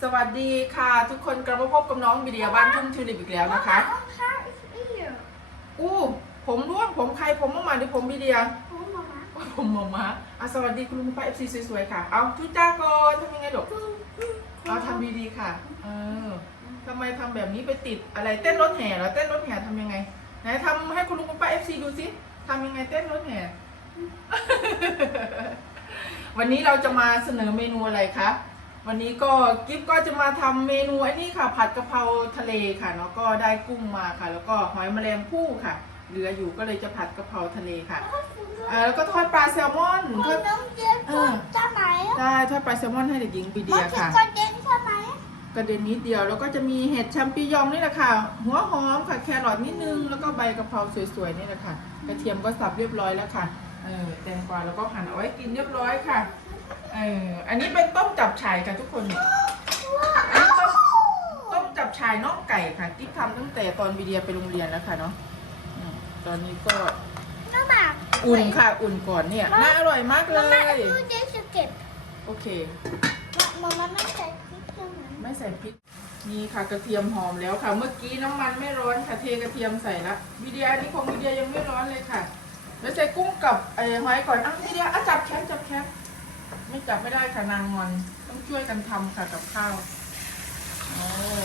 สวัสดีค่ะ ทุกคนกลับมาพบกับน้องวิเดียบ้านทุ่งทิวลิปอีกแล้วนะคะ How is ear? อู้ผมร่วงผมใครผมเมื่อวานหรือผมวิเดีย Oh, mama. ผมหมอมาอะสวัสดีคุณลุงป้าเอฟซีสวยๆค่ะ เอาทุจ้าก่อนทำยังไงดอกเอาทำดีๆค่ะ เออทำไมทำแบบนี้ไปติดอะไรเต้นรถแห่เหรอเต้นรถแห่ทำยังไงไหนทำให้คุณลุงคุณป้าเอฟซีดูสิทำยังไงเต้นรถแห่วันนี้เราจะมาเสนอเมนูอะไรคะ วันนี้ก็กิฟก็จะมาทำเมนูไอ้นี่ค่ะ ผัดกะเพราทะเลค่ะแล้วก็ได้กุ้งมาค่ะ แล้วก็หอยแมลงภู่ค่ะ เหลืออยู่ก็เลยจะผัดกะเพราทะเลค่ะเออแล้วก็ทอดปลาแซลมอนทอดน้องเจ๊พูดจะไหนได้ทอดปลาแซลมอนให้เด็กหญิงปีเดีมันยจะค่ะกระเด็นใช่ไหมกระเด็นนิดเดียวแล้วก็จะมีเห็ดแชมปิญองนี่แหละค่ะ หัวหอมค่ะแครอทนิดนึงแล้วก็ใบกะเพราสวยๆนี่แหละค่ะ กระเทียมก็สับเรียบร้อยแล้วค่ะเออแตงกวาแล้วก็หั่นเอาไว้กินเรียบร้อยค่ะ เอออันนี้เป็นต้มจับฉ่ายค่ะทุกคนเนี่ยอันนี้ต้มต้มจับฉ่ายน่องไก่ค่ะกิ๊บทำตั้งแต่ตอนวีเดียไปโรงเรียนแล้วค่ะเนาะอืมตอนนี้ก็น้ำหมักอุ่นค่ะ อุ่นก่อนเนี่ยน่าอร่อยมากเลมาม่ายดูเจ๊จะเก็บโอเค มาม่าไม่ใส่พริกใช่ไหมไม่ใส่พริกนี่ค่ะกระเทียมหอมแล้วค่ะ เมื่อกี้น้ำมันไม่ร้อนค่ะเทกระเทียมใส่ละวิดีโอนี้ของวิดีโอยังไม่ร้อนเลยค่ะ แล้วใส่กุ้งกับไอ้หอยก่อนอะวิดีโออะจับแคปจับแคป ไม่จับไม่ได้ค่ะนางงอน ต้องช่วยกันทำค่ะกับข้าวเอ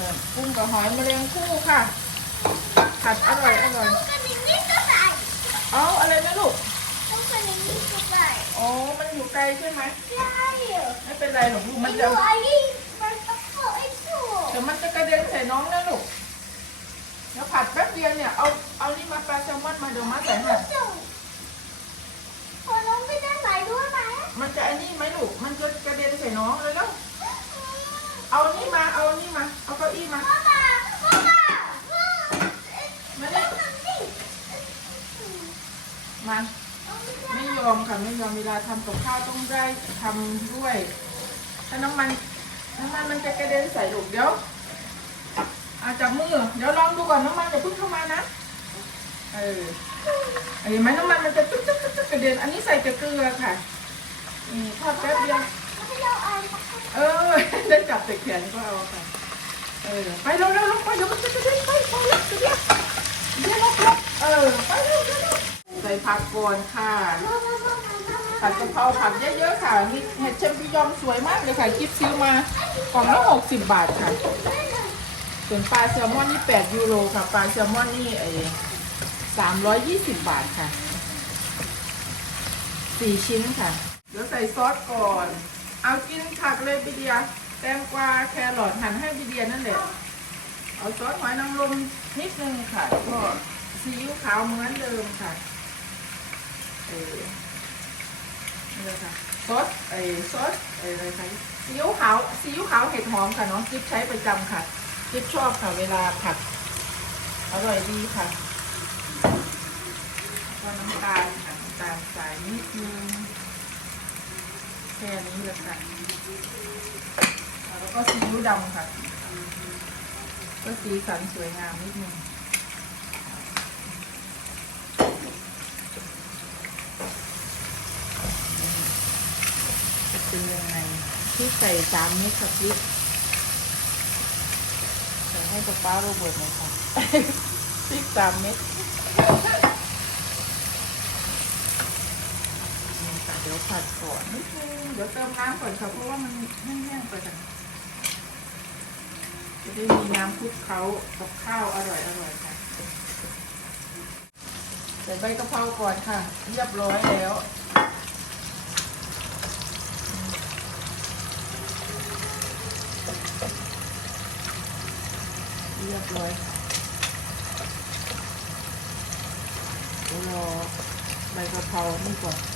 อกุ้งกับหอยแมลงคู่ค่ะ ผัดอร่อยอร่อยต้องกระดิ่งนี่ก็ใส่เอาอะไรนะลูกต้องกระดิ่งนี่ก็ใส่อ๋อมันอยู่ไกลใช่ไหมใช่ไม่เป็นไรหรอกลูกมัมันนจะจะไอ้นี่มันต้องเข้าไอ้สูเดี๋ยวมันจะกระเด็นใส่น้องนะลูก เดี๋ยวผัดแป๊บเดียวเนี่ย เอา เอานี่มาปลาแซลมอนมาเดี๋ยวมาใส่ให้พอน้องไม่ได้ใส่ด้วยไห มันจะไอ้นี่ไหมลูก มันจะกระเด็นใส่น้องเลยแล้ว เอานี่มา เอานี่มา เอาเก้าอี้มามามามาม่ามาเนี่ยมาไม่ยอมค่ะไม่ยอมเวลาทำกับข้าวต้องได้ทำด้วย ถ้าน้ำมันน้ำมันมันจะกระเด็นใส่ลูกเดี๋ยวอาจับมือ เดี๋ยวลองดูก่อนน้ำมันอย่าพิ่งเข้ามานะ เออเห็นไหมน้ำมันมันจะตึ๊กตึ๊กตึ๊กกกระเด็น อันนี้ใส่แต่เกลือค่ะ นี่ทอดแป๊บเดียวให้เราอ่านเออ ได้จับแต่แขนก็เอาค่ะ เออ ไปเร็วเร็วลงไปเดี๋ยวมันจะกระเด็นไปไปเร็วกระเด็นเดี๋ยวลบลบเออ ไปเร็วเร็วเร็วใส่ผักก่อนค่ะ ผัดกะเพราผักเยอะๆค่ะมีเห็ดเชมปิญองสวยมากเลยค่ะคิดซื้อมากล่องละหกสิบบาทค่ะ ส่วนปลาแซลมอนนี่แปดยูโรค่ะ ปลาแซลมอนนี่ไอสามร้อยยี่สิบบาทค่ะสี่ชิ้นค่ะ เดี๋ยวใส่ซอสก่อน เอากินผักเลยบิเดีย แตงกวาแครอทหั่นให้บิเดียนั่นแหละ เอาซอสหอยนางรมนิดนึงค่ะก็ซีอิ๊วขาวเหมือนเดิมค่ะ เออนี่เลยค่ะซอสไอ้ซอสไอ้อะไรคะซีอิ๊วขาวซีอิ๊วขาวเห็ดหอมค่ะน้องจิ๊บใช้ประจำค่ะจิ๊บชอบค่ะเวลาผัดอร่อยดีค่ะก็น้ำตาลค่ะน้ำตาลใส่นิดนึง ค่นี้เลยค่ะ แล้วก็ซีอิ๊วดำค่ะ ก็สีสันสวยงามนิดนึงจะเป็นยังไงที่ใส่สามเม็ดค่ะพริกใส่ให้ป๊าป้าโรเบิร์ตหน่อยค่ะพริกสามเม็ดนี่ค่ะเดี๋ยว ผัดก่อนนิดนึงเดี๋ยวเติมน้ำก่อนค่ะเพราะว่ามันแห้งๆไปจะได้มีน้ำคลุกเคล้ากับข้าวอร่อยๆค่ะใส่ใบกะเพราก่อนค่ะ เรียบร้อยแล้วเรียบร้อยค่ะรอใบกะเพรานี่ก่อนกะ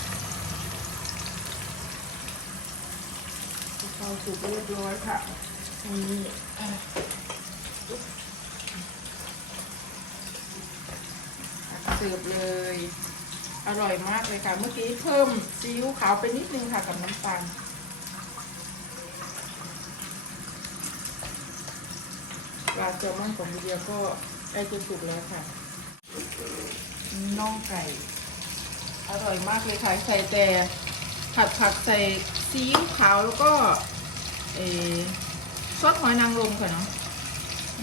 เราสุกเรียบร้อยค่ะนี่อะเสิร์ฟเลย อร่อยมากเลยค่ะ เมื่อกี้เพิ่มซีอิ๊วขาวไปนิดนึงค่ะกับน้ำตาลปลาแซลมอนของวิเดียก็ใกล้จะสุกแล้วค่ะน่องไก่ อร่อยมากเลยค่ะ ใส่แต่ผัดผักใส่ ซีอิ๊วขาวแล้วก็เอซซดหอยนางรมค่ะเนาะ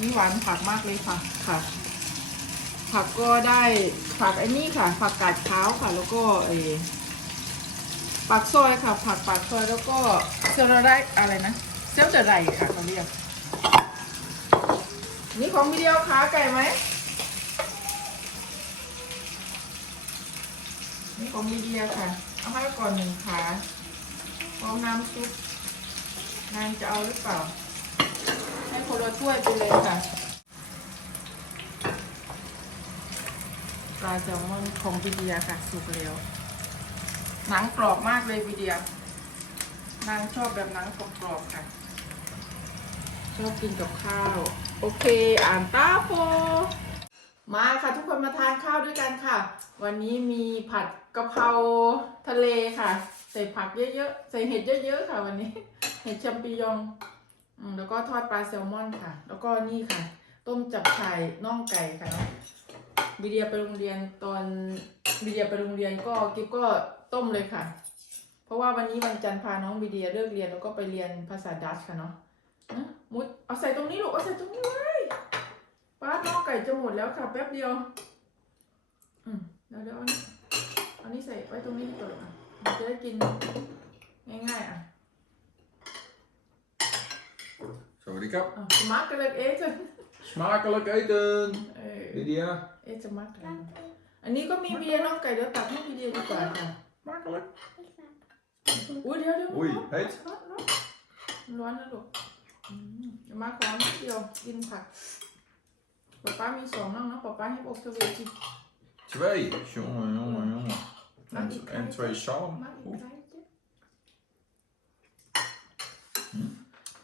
นี่หวานผักมากเลยค่ะค่ะ ผักก็ได้ผักไอ้นี่ค่ะ ผักกาดขาวค่ะ แล้วก็เอปักซอยค่ะ ผักปากซอยแล้วก็เซลล์ไรอะไรนะเซลล์จะไรค่ะเขาเรียกนี่ของวิดีโอขาไก่ไหมนี่ของวิดีโอค่ะ เอาให้ก่อนหนึ่งขา พร้อมน้ำซุปนางจะเอาหรือเปล่า ให้คนละถ้วยไปเลยค่ะ ปลาแซลมอนของวิดียค่ะ สุกแล้ว หนังกรอบมากเลยวิดีย นางชอบแบบหนังกรอบๆค่ะ ชอบกินกับข้าว โอเค อ่านตาโฟ มาค่ะทุกคนมาทานข้าวด้วยกันค่ะ วันนี้มีผัดกะเพราทะเลค่ะ ใส่ผักเยอะๆ ใส่เห็ดเยอะๆค่ะ วันนี้ เห็ดแชมปิญองแล้วก็ทอดปลาแซลมอนค่ะ แล้วก็นี่ค่ะ ต้มจับไข่น่องไก่ค่ะเนาะวิเดียไปโรงเรียนตอนวิเดียไปโรงเรียนก็กิ๊บก็ต้มเลยค่ะ เพราะว่าวันนี้วันจันทร์พาน้องวิเดียเลิกเรียนแล้วก็ไปเรียนภาษาดัตช์ค่ะเนาะนะมุดเอาใส่ตรงนี้ลูกเอาใส่ตรงนี้ไว้ ป้าน่องไก่จะหมดแล้วค่ะแป๊บเดียว อืมเดี๋ยวเดี๋ยวเอานี่เอานี่ใส่ไว้ตรงนี้ดีกว่าอะมันจะได้กินง่ายๆอะ Sawadikap. อะสมาร์ทกันเลยเอ๊ะจะ Smakelijk eten. เออ Lydia. เอ๊ะจะมาร์ทกันอันนี้ก็มีเบียร์น้องไก่เดี๋ยวตัก ให้พี่เดียดีกว่าค่ะ Smakelijk. อุ้ยเดี๋ยวเดี๋ยวอุ้ยร้อนเฮ้ยร้อนร้อนร้อนนะลูกอืมเดี๋ยวมาขอนิดเดียวกินผักป๊าป้ามีสองน้องนะป๊าป้าให้อกเทเวจิ Twee. Jongen, jongen, jongen. En, Maar ik en kan twee het- zalm. มาอีก Oeh. ไจ้ะ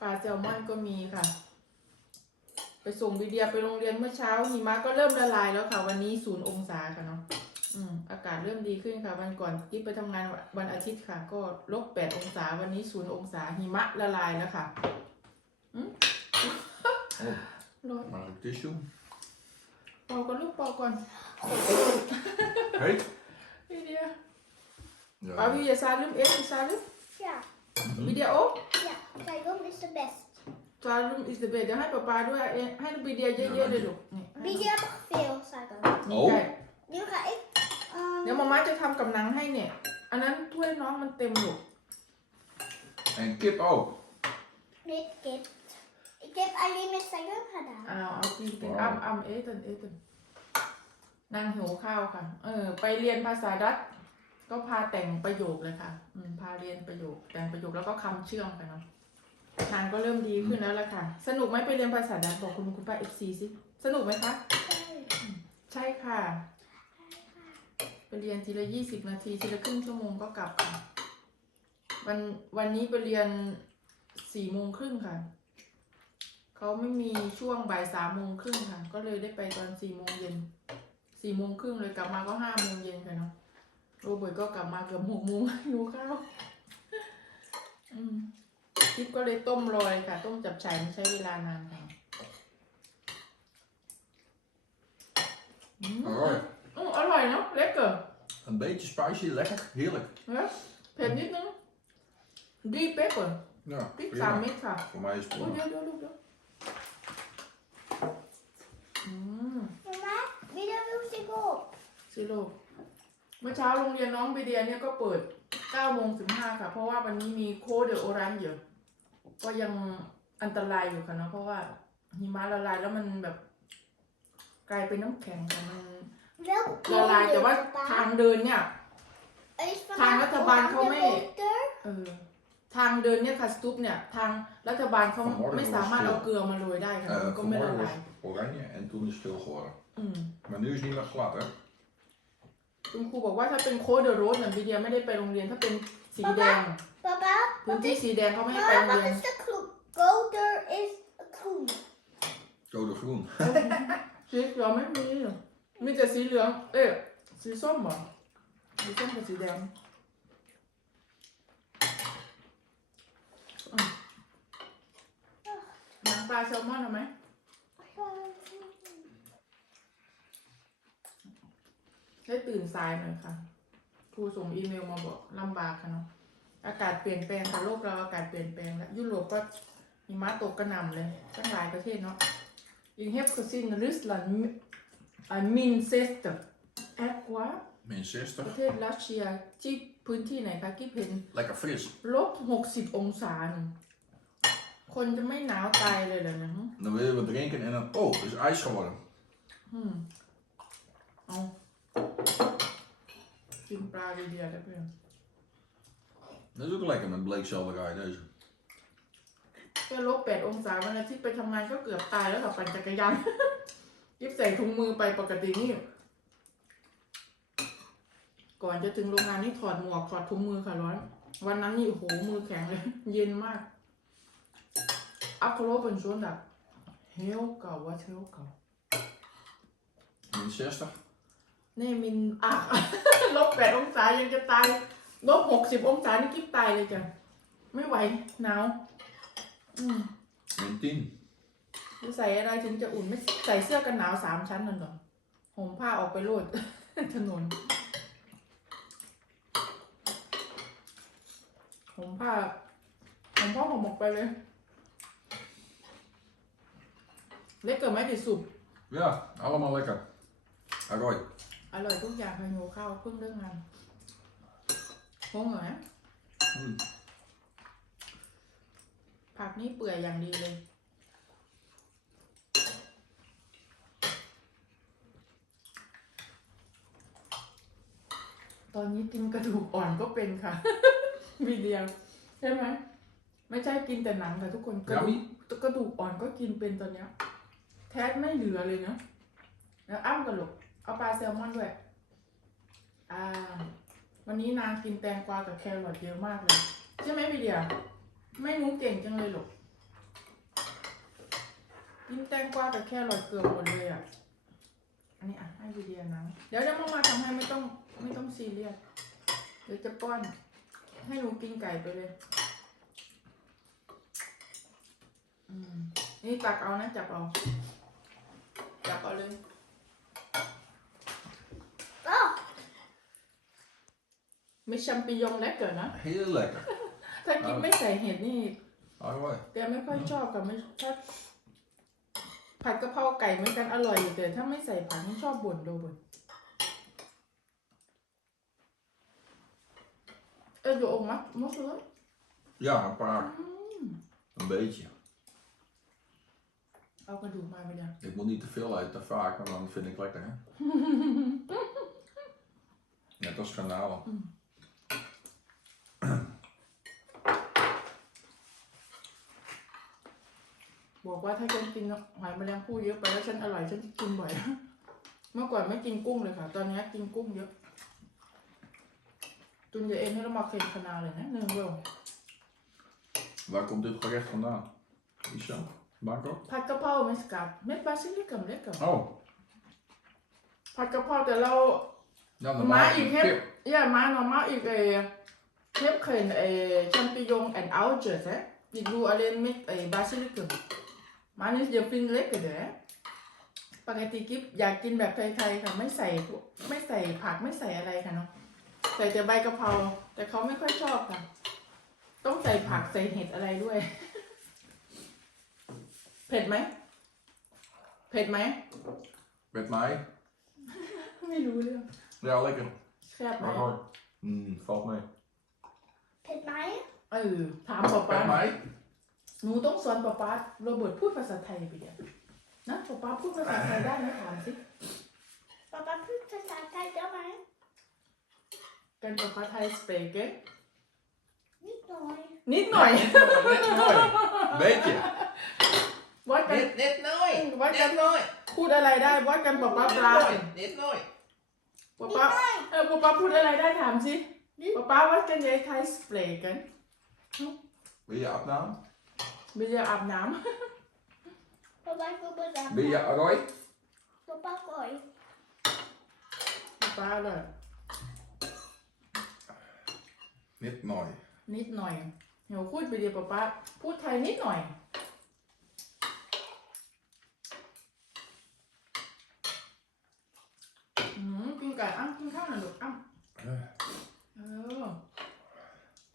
ปลาแซลมอนก็มีค่ะ ไปส่งวิเดียไปโรงเรียนเมื่อเช้าหิมะก็เริ่มละลายแล้วค่ะ วันนี้ศูนย์องศาค่ะเนาะอืมอากาศเริ่มดีขึ้นค่ะ วันก่อนกิ๊บไปทำงานวันอาทิตย์ค่ะ ก็ลบแปดองศา วันนี้ศูนย์องศาหิมะละลายแล้วค่ะอืม Oh, ร้อน mag ik tissue? เป่าก่อนลูกเป่าก่อน Heet? วิเดีย Ja. ปาวิเดียซาลืมเอ๊ะซาลืม Ja, วิเดียโอ้ ja. Saigon is the best. ซาลืม is the best เดี๋ยวให้ป๊าป๊าด้วยเอ๊ะให้วิเดียเยอะๆเลยลูกนี่ Lydia mag veel Saigon. นี่โอ้ไก่ Nu ga ik. ehm, เดี๋ยวมาม่าจะทำกับหนังให้เนี่ย อันนั้นถ้วยน้องมันเต็มลูก En kip ook. Met kip. Ik heb alleen met Saigon gedaan. อ้าวเอากินเป็นว้าวอ้ำอ้ำเอ๊ะตันเอ๊ะตันนางหิวข้าวค่ะ เออ ไปเรียนภาษาดัตช์ก็พาแต่งประโยคเลยค่ะ อืมพาเรียนประโยค แต่งประโยคแล้วก็คำเชื่อมกันเนาะนางก็เริ่มดีขึ้นแล้วล่ะค่ะ สนุกไหมไปเรียนภาษาดัตช์บอกคุณลุงคุณป้าเอฟซีสิสนุกไหมคะ ใช่ค่ะไปเรียนทีละยี่สิบนาทีทีละครึ่งชั่วโมงก็กลับค่ะ วันวันนี้ไปเรียนสี่โมงครึ่งค่ะ เขาไม่มีช่วงบ่ายสามโมงครึ่งค่ะ ก็เลยได้ไปตอนสี่โมงเย็นสี่โมงครึ่งเลยกลับมาก็ห้าโมงเย็นค่ะเนาะโรเบิร์ตก็กลับมาเกือบหกโมงหิวข้าวอืมทิปก็เลยต้มลอยค่ะ ต้มจับฉ่ายไม่ใช้เวลานานค่ะอืม Alright. อืมอร่อยเนาะเล็กเกิน Een beetje spicy, lekker, heerlijk. นะเผ็ดนิดนึงดีเป๊ะก่อน Ja, พริกสาม prima. เม็ดค่ะ Voor mij is het โอ้ย prima. เดี๋ยวเดี๋ยวเดี๋ยวอืม Mama, Lydia wil ze op. สิลูกเมื่อเช้าโรงเรียนน้องบีเดียเนี่ยก็เปิด9โมงถึง5ค่ะ เพราะว่าวันนี้มีโคเดอโอรันอยู่ก็ยังอันตรายอยู่ค่ะเนาะเพราะว่าหิมะละลายแล้วมันแบบ กลายเป็นน้ำแข็งค่ะมัน Welke ละลายแต่ว่าทางเดินเนี่ย Er is ทาง vandaag รัฐบาลเขาไม่ oranje boter. เออทางเดินเนี่ยค่ะสตูปเนี่ย ทางรัฐบาลเขาไม่สามารถเอาเกลือมาโรยได้ค่ะมัน Eh ก็ไม่ละ vanmorgen ลาย was het oranje en toen is het stil geworden. อืม Maar nu is het niet meer glad, hè? คุณครูบอกว่าถ้าเป็นโค้ดเดอะโรสเหมือนบีเดียไม่ได้ไปโรงเรียนถ้าเป็นสีแดง Papa, พื้น wat ที่ is, สีแดงเขาไม่ให้ไป maar โรง wat เรียน is de groen? Boter is groen. Code groen. สีเขียวไม่มีมีแต่สีเหลือง เอ๊ะสีส้มเหรอสีส้มกับสีแดงอืมหนังปลาแซลมอนเอาไหม ให้ตื่นสายหน่อยค่ะ ครูส่งอีเมลมาบอกลำบากค่ะเนาะ อากาศเปลี่ยนแปลงค่ะโลกเราอากาศเปลี่ยนแปลงแล้วยุโรปก็หิมะตกกระหน่ำเลยตั้งหลายประเทศเนาะยิงเฮฟก็ซินริสแลนด์มินเซสเตอร์แอดกว่า Min ประ 60. เทศรัสเซียที่พื้นที่ไหนคะกิ๊บเห็น Lekker fris. ลบหกสิบองศาน่ะคนจะไม่หนาวตายเลยเหรอนะ Dan willen we drinken en dan... Oh, het is ijs geworden. อืมเอา กินปลาดีเดียวได้เพื่อน Dat is ook lekker met bleekselderij, deze. แค่ลบแปดองศาวันอาทิตย์ไปทำงานก็เกือบตายแล้วกับปั่นจักรยาน ยิบใส่ถุงมือไปปกตินี่ ก่อนจะถึงโรงงานนี่ถอดหมวกถอดถุงมือค่ะร้อน วันนั้นนี่โอ้โหมือแข็งเลย เย็นมากอัพโคโลเป็นช่วงแบบเฮลเก่าว่าเฮลเก่า Min 60. นี่มินอะลบแปดองศายังจะตายลบหกสิบองศานี่กิ๊บตายเลยจ้ะ ไม่ไหวหนาวอืม Min 10. จะใส่อะไรถึงจะอุ่นไม่ใส่เสื้อกันหนาวสามชั้นนั่นหรอห่มผ้าออกไปโลดถนนห่มผ้าห่มผ้าห่มออกไปเลย เล็กเกิดไหมติดสุบ Ja, allemaal lekker. Aroy. อร่อยทุกอย่างค่ะหิวข้าวเพิ่งเรื่องงานพงเหรอนะ Mm. ผักนี่เปื่อยอย่างดีเลยตอนนี้กินกระดูกอ่อนก็เป็นค่ะวีเดียวใช่ไหมไม่ใช่กินแต่หนังค่ะทุกคนกระดูกกระดูกอ่อนก็กินเป็นตอนเนี้ยแทบไม่เหลือเลยเนาะแล้วอ้ำกระหลก เอาปลาแซลมอนด้วย อ่า วันนี้นางกินแตงกวากับแครอทเยอะมากเลย ใช่ไหมวีเดียไม่งูเก่งจังเลยหรอกกินแตงกวากับแครอทเกือบหมดเลยอะ อันนี้อะให้วีเดียนะเดี๋ยวเดี๋ยวมามาทำให้ไม่ต้องไม่ต้องซีเรียสเดี๋ยวจะป้อน ให้หนูกินไก่ไปเลย อืม นี่ตักเอานะจับเอา จับเอาเลย มีแชมปิญองเล็กเกินนะ Heel lekker. ถ้ากินไม่ใส่เห็ดนี่ Aroy. แต่ไม่ค่อยชอบกับไม่ชอบผัดกะเพราไก่เหมือนกันอร่อยอยู่แต่ถ้าไม่ใส่ผักไม่ชอบบ่นโดบ่นเอออยู่ออกมาหมดเลย Ja, een paar. Een beetje. เอากระดูกมาไปเลย Ik moet niet te veel eten, te vaak, want dan vind ik lekker, hè? Net als garnalen. บอกว่าถ้าฉันกินหอยแมลงภู่เยอะไปแล้วฉันอร่อยฉันจะกินบ่อย เมื่อก่อนไม่กินกุ้งเลยค่ะ ตอนนี้กินกุ้งเยอะตุนเยเองให้เรามาเค็มขนาดเลยนะหนึ่งเดียว Waar komt dit gerecht vandaan? Isa? Bangkok? ผัดกะเพราเมสกับเม็ดบาซิลิกัมเล็กกับ Oh, ผัดกะเพราแต่เรา ja, Maar normaal ik een heb- kip. Ja, maar normaal ik eh, heb geen eh, champignon en uitjes, hè. Ik doe alleen met eh, basilicum. Maar nu je vindt lekkerder, hè. ปกติกิ๊บอยากกินแบบไทยๆค่ะไม่ใส่พวกไม่ใส่ผักไม่ใส่อะไรค่ะเนาะใส่แต่ใบกะเพราแต่เขาไม่ค่อยชอบค่ะ ต้องใส่ผักใส่เห็ดอะไรด้วย เผ็ดไหมเผ็ดไหม Met mij? ไม่รู้เรื่อง Ja, lekker. แซ่บไหม Aroy. Mm, valt mee. Pet mij. เออถามป๊าป๊า Met mij? หนูต้องสอนป๊าป๊าโรเบิร์ตพูดภาษาไทยไปเดี๋ยวนะป๊าป๊าพูดภาษาไทยได้ไหมถามสิ Papa put het aan kijk dan maar. กันป๊าป๊าไทยสเปกเก Niet mooi. นิดหน่อย Net mooi. Beetje. วัดกัน Net, net nooit. Wat Net nooit. พูดอะไรได้วัดกันป๊าป๊าปลา Net nooit. ป๊า Niet ป๊า mooi. เออป๊าป๊าพูดอะไรได้ถามสิ Niet ป๊าป๊าวัดกันยายไทยสเปกกัน Wil je afnaam? เบียร์อาบน้ Papa ik wil bedanken. Ben je Aroy? Papa gooi. ำป๊าป๊าเลย Net mooi. นิดหน่อยเดี๋ยวพูดไปเดียวป๊าป๊าพูดไทยนิดหน่อย อืมกินไก่อ้ำกินข้าวหน่อยลูกอ้ำเออ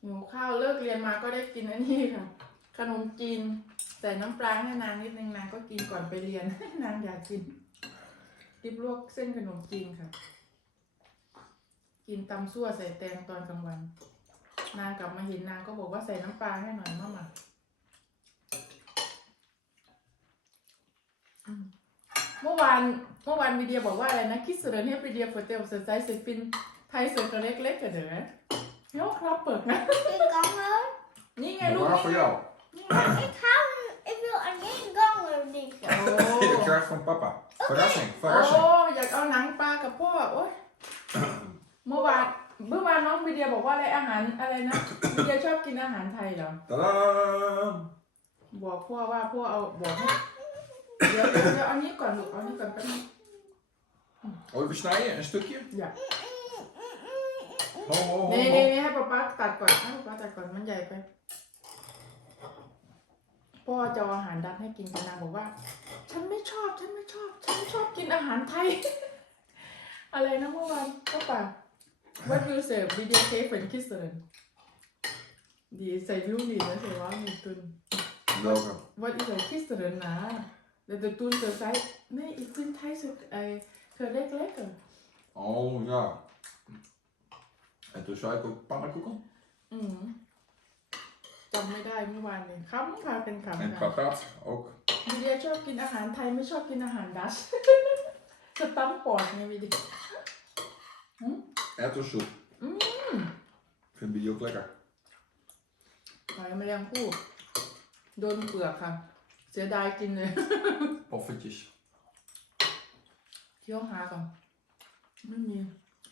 หิวข้าวเลิกเรียนมาก็ได้กินอันนี้ค่ะ ขนมจีนใส่น้ำปลาให้นางนิดนึงนางก็กินก่อนไปเรียน นางอยากกินดิบลวกเส้นขนมจีนค่ะ กินตำซั่วใส่แตงตอนกลางวัน นางกลับมาเห็นนางก็บอกว่าใส่น้ำปลาให้หน่อยมามาอืมเมื่อวานเมื่อวานวีเดียบอกว่าอะไรนะคิดสุดเลยเนี่ยวีเดียเปิดเต็มสนใจสิฟินไทยเสือกเล็กๆกันเด้อเนาะครับเปิดนะ Ik ganger. นี่ไง Maar ลูก waar voor jou? นี่ไง Ik hou, ik wil alleen ganger drinken. โอ้ Je krijgt van papa. Verrassing, โอ้ verrassing. อยากเอาหนังปลากับพ่อโอ้ยเมื่อวานเมื่อวานน้องวีเดียบอกว่าอะไรอาหารอะไรนะวีเดียชอบกินอาหารไทยเหรอ Tadaa! บอกพ่อว่าพ่อเอาบอกให้เดี๋ยวเดี๋ยวเดี๋ยวเอานี้ก่อนลูกเอานี้ก่อนแป๊บนึง Oh, even snijden, een stukje? อย่า Ho, ho, ho, นี่นี่ ho. นี่ให้ป๊าป๊าตัดก่อนให้ป๊าป๊าตัดก่อนมันใหญ่ไป พ่อจะเอาอาหารดัดให้กินกันนางบอกว่า ฉันไม่ชอบ ฉันไม่ชอบ ฉันชอบกินอาหารไทย อะไรนะเมื่อวานก็ป่า What you say video cake and kisseren ดีใส่วิวดีนะเสียว่ามีตุน Welke? What is a kisseren นะแต่ตัวตุนเซอร์ไซส์ nee ik vind Thai zo eh, gerecht lekker Oh, ja. En toen zei ik ook pannenkoeken. อืม จำไม่ได้เมื่อวานเลยคำค่ะเป็นคำ En ค่ะ patat ook. วิเดียชอบกินอาหารไทยไม่ชอบกินอาหารดัช สตัมปอดไงวิเดีย Erwtensoep. Mm. Ik vind die ook lekker. หอยแมลงภู่โดนเปลือกค่ะ เสียดายกินเลย Poffertjes. เที่ยวหาก่อนไม่มี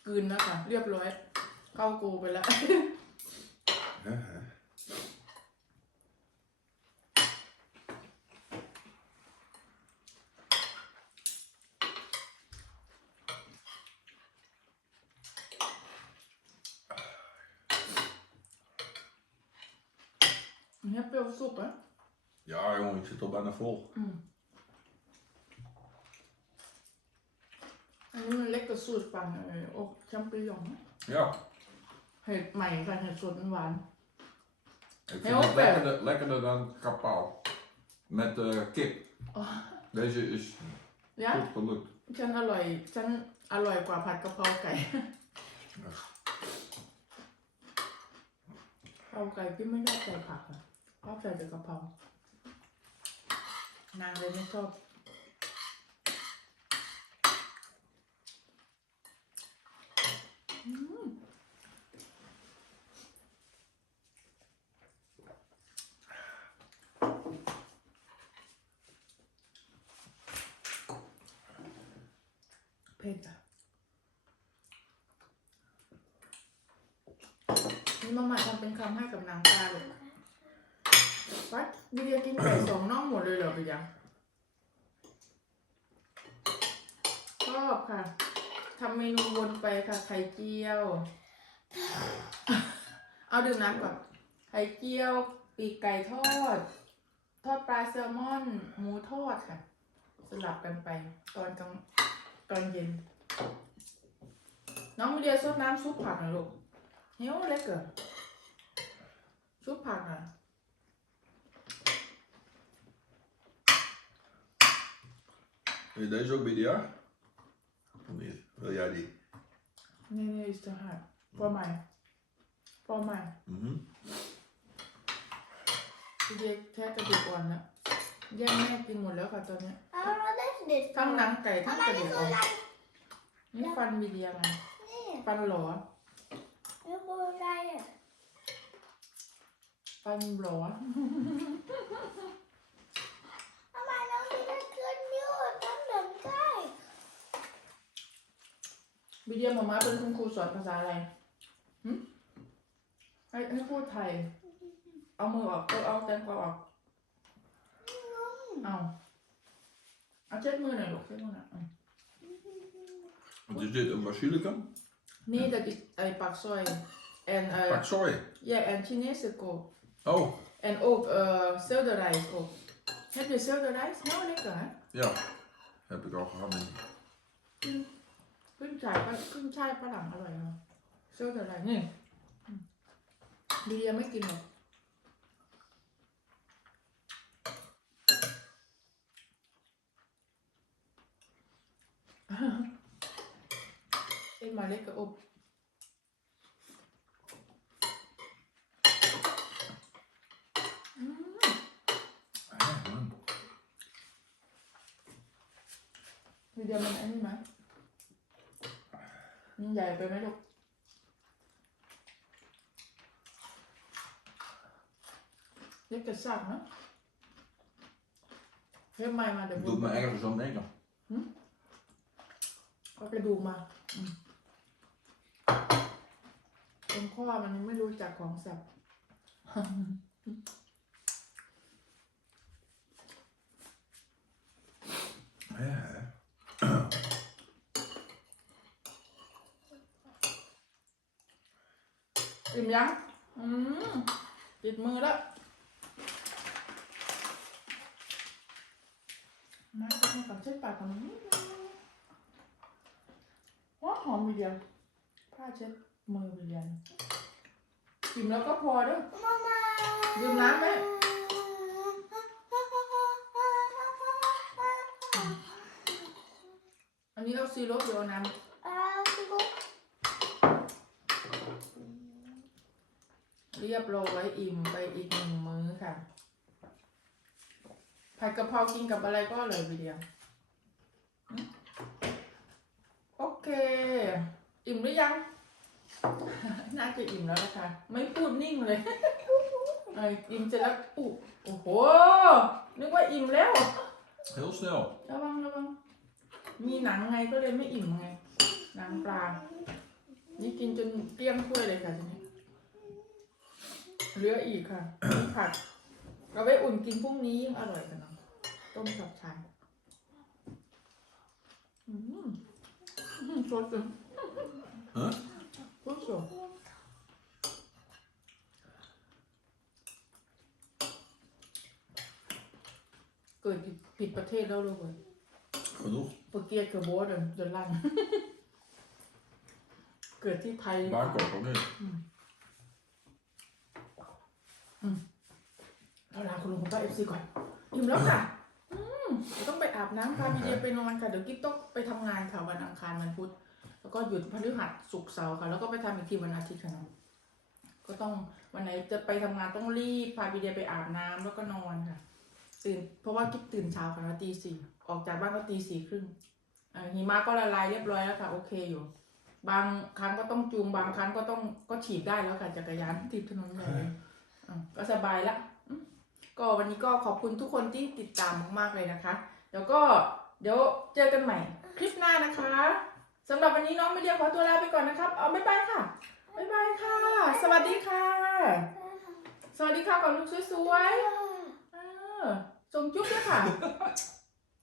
กลืนแล้วค่ะ เรียบร้อย เข้ากูไปแล้ว Hè, hè. นี่เปรี้ยวซุปอะ Ja, jongen, ik zit al bijna vol. อืมอันนี้มันเล็กกว่าสูตรปังเลยโอ้แชมปิญอง Ja. เห็ดใหม่ค่ะเห็ดสดหวาน Ik vind Heel het ver. lekkerder, lekkerder dan kapaal. Met eh, kip. Oh. Deze is เนี่ย goed gelukt. ฉันอร่อย ฉันอร่อยกว่าผัดกะเพราไก่กะเพราไก่ที่ไม่ชอบใส่ผักอะชอบใส่แต่กะเพรา นางเลยไม่ชอบ อืมเผ็ดอะนี่มาม่าทำเป็นคำให้กับนางตาเลยวัดวิเดียกินไก่สองน่องหมดเลยเหรอพี่ยังชอบค่ะ ทำเมนูวนไปค่ะ ไข่เจียว เอาดื่มน้ำก่อน ไข่เจียว ปีกไก่ทอด ทอดปลาแซลมอน หมูทอดค่ะ สลับกันไป ตอนกลางตอนเย็น น้องวิเดียซดน้ำซุปผักหน่อยลูกเฮ้ยเล็กเกินซุปผักอะ Wil je deze ook bij de jaar? Of niet? Wil jij die? นี่นี่ is too hard for my for my Mhm. วิเดียแค่กระดูกอ่อนนะแย่งแม่กินหมดแล้วค่ะตอนเนี้ย Oh, wat is dit? ทั้งหนังไก่ทั้ง Mama, กระดู dit กอ่อน is een นี่ฟันวิเดียไง Nee, ฟันหลอ dit is een rijen. ฟันหลอ วิเดียหมาม่าเป็นคุณครูสอนภาษาอะไรหึให้ให้พูดไทย เอามือออกเอาเอาแตงกวาออก เอาเอาเช็ดมือหน่อยลูกเช็ดมือหน่อยอืม Wat is dit? Een basilicum? นี่dat is ไอปักซอย en uh, Pak sooi. ja en Chinese kool Oh, en ook uh, selderijs ook heb je selderijs nou lekker hè ja. Heb ik al gehad. denk ik. ขึ้นฉายขึ้นช่ายฝรั่งอร่อยเหรอเสื้อแต่ไรนี่ดียังไม่กินหรอกเอ็นมาเล็กกับอบวิดีโอมันอันนี้ไหม มันใหญ่ไปไหมลูกเล็กจะสักนะเฮ้ยไม่มาเดี๋ยว Doe me ergens aan denken. เอากระดูกมาอืมตรงข้อมันยังไม่รู้จักของสับ Ja. อิ่มยัง อืมติดมือแล้วมาเช็ดมือกับเช็ดปากก่อนนิดนึงว้าหอมวิเดียวผ้าเช็ดมือวิเดียวอิ่มแล้วก็พอเด้วย Mama. ดื่มน้ำไหมอันนี้เอาซีโร่เดียวเอาน้ำ เรียบร้อยอิ่มไปอีกหนึ่งมื้อค่ะ ผัดกะเพรากินกับอะไรก็อร่อยทีเดียวอืมโอเค อิ่มหรือยัง น่าจะอิ่มแล้วนะคะ ไม่พูดนิ่งเลยเอยอิ่มเสร็จแล้วปุ๊บโอ้โห นึกว่าอิ่มแล้ว Heel snel. ระวังระวังมีหนังไงก็เลยไม่อิ่มไง หนังปลา นี่กินจนเกลี้ยงถ้วยเลยค่ะทีนี้ เหลืออีกค่ะมีผักเราไว้อุ่นกินพรุ่งนี้ยิ่งอร่อยกันเนาะต้มกับชายอืมอืมสดจัง Huh? สดสดเกิดผิดผิดประเทศแล้วลูกเว้ย Genoeg. Verkeerd geworden, de lang. เกิดที่ไทย Bangkok ook niet. เราลาคุณลุงคุณป้าเอฟซีก่อนอิ่มแล้วค่ะอืมเดี๋ยวต้องไปอาบน้ำพาพี่เดียไปนอนค่ะ เดี๋ยวกิ๊บต้องไปทำงานค่ะวันอังคารวันพุธ แล้วก็หยุดพฤหัสศุกร์เสาร์ค่ะ แล้วก็ไปทำอีกทีวันอาทิตย์ค่ะน้องก็ต้องวันไหนจะไปทำงานต้องรีบพาพี่เดียไปอาบน้ำแล้วก็นอนค่ะ ตื่น เพราะว่ากิ๊บตื่นเช้าค่ะแล้วตีสี่ออกจากบ้านก็ตีสี่ครึ่งอ่าหิมะก็ละลายเรียบร้อยแล้วค่ะ โอเคอยู่ บางครั้งก็ต้องจูงบางครั้งก็ต้องก็ฉีดได้แล้วค่ะจักรยานติดถนนใหญ่เลยอะ ก็สบายละอืมก็วันนี้ก็ขอบคุณทุกคนที่ติดตามมากๆเลยนะคะเดี๋ยวก็เดี๋ยวเจอกันใหม่ คลิปหน้านะคะสำหรับวันนี้น้องไม่เดียวขอตัวลาไปก่อนนะครับ เอาบ๊ายบายค่ะบ๊ายบายค่ะ สวัสดีค่ะ สวัสดีค่ะก่อนลูกสวยๆเออส่งจุ๊บด้วยค่ะ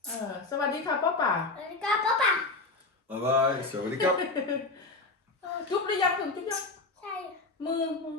เออสวัสดีค่ะป้าป่า Ska pappa? Bye bye. Zo, die kap. จุ๊บหรือยังถึงจุ๊บยัง Säg. มือมือ